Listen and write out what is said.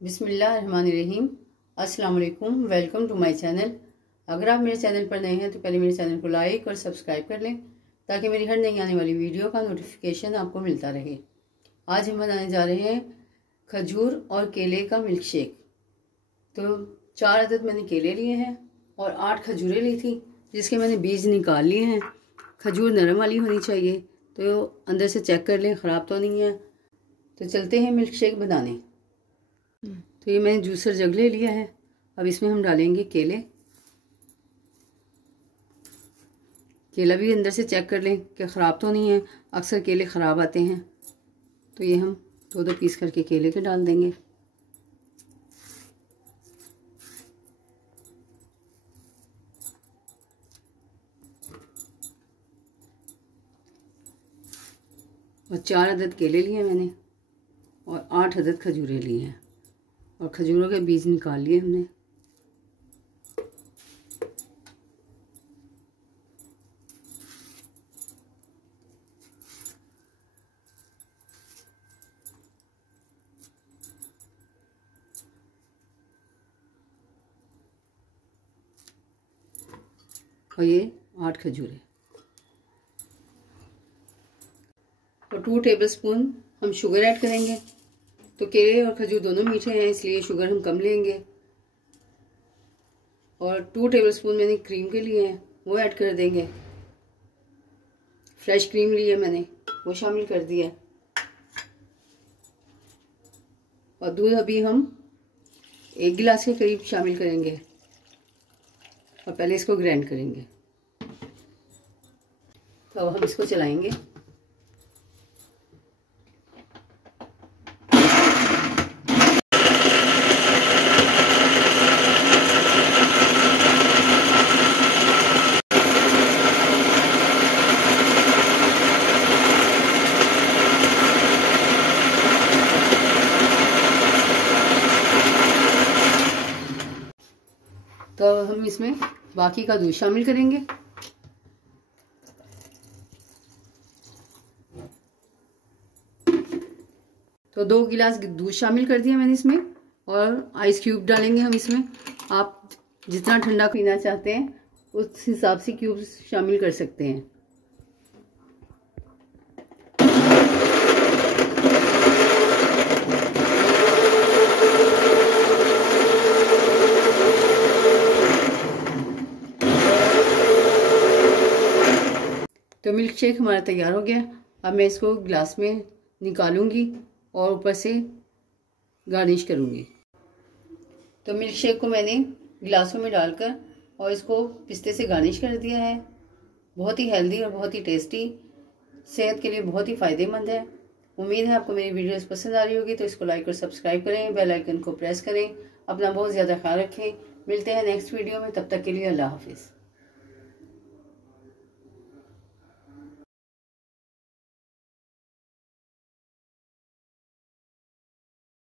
बिस्मिल्लाहिर्रहमानिर्रहीम। अस्सलाम वालेकुम। Welcome to my channel. अगर आप मेरे चैनल पर नए हैं तो पहले मेरे चैनल को लाइक और सब्सक्राइब कर लें ताकि मेरी हर नई आने वाली वीडियो का नोटिफिकेशन आपको मिलता रहे। आज हम बनाने जा रहे हैं खजूर और केले का मिल्क शेक। तो 4 अदद मैंने केले लिए हैं और 8 खजूरें ली थी जिसके मैंने बीज निकाल लिए हैं। खजूर नरम वाली होनी चाहिए, तो अंदर से चेक कर लें ख़राब तो नहीं है। तो चलते हैं मिल्क शेक बनाने। तो ये मैंने जूसर जग ले लिया है। अब इसमें हम डालेंगे केले। केला भी अंदर से चेक कर लें कि ख़राब तो नहीं है, अक्सर केले ख़राब आते हैं। तो ये हम 2-2 पीस करके केले के डाल देंगे। और 4 अदद केले लिए मैंने और 8 अदद खजूरें ली हैं और खजूरों के बीज निकाल लिए हमने। और ये 8 खजूरें और 2 टेबलस्पून हम शुगर ऐड करेंगे। तो केले और खजूर दोनों मीठे हैं इसलिए शुगर हम कम लेंगे। और 2 टेबलस्पून मैंने क्रीम के लिए हैं, वो ऐड कर देंगे। फ्रेश क्रीम ली है मैंने, वो शामिल कर दिया। और दूध अभी हम 1 गिलास के करीब शामिल करेंगे और पहले इसको ग्राइंड करेंगे। तो अब हम इसको चलाएंगे। तो अब हम इसमें बाकी का दूध शामिल करेंगे। तो 2 गिलास दूध शामिल कर दिया मैंने इसमें और आइस क्यूब डालेंगे हम इसमें। आप जितना ठंडा पीना चाहते हैं उस हिसाब से क्यूब शामिल कर सकते हैं। तो मिल्क शेक हमारा तैयार हो गया। अब मैं इसको ग्लास में निकालूंगी और ऊपर से गार्निश करूंगी। तो मिल्क शेक को मैंने गिलासों में डालकर और इसको पिस्ते से गार्निश कर दिया है। बहुत ही हेल्दी और बहुत ही टेस्टी, सेहत के लिए बहुत ही फ़ायदेमंद है। उम्मीद है आपको मेरी वीडियोस पसंद आ रही होगी। तो इसको लाइक और सब्सक्राइब करें, बेल आइकन को प्रेस करें। अपना बहुत ज़्यादा ख्याल रखें। मिलते हैं नेक्स्ट वीडियो में, तब तक के लिए अल्लाह हाफिज़।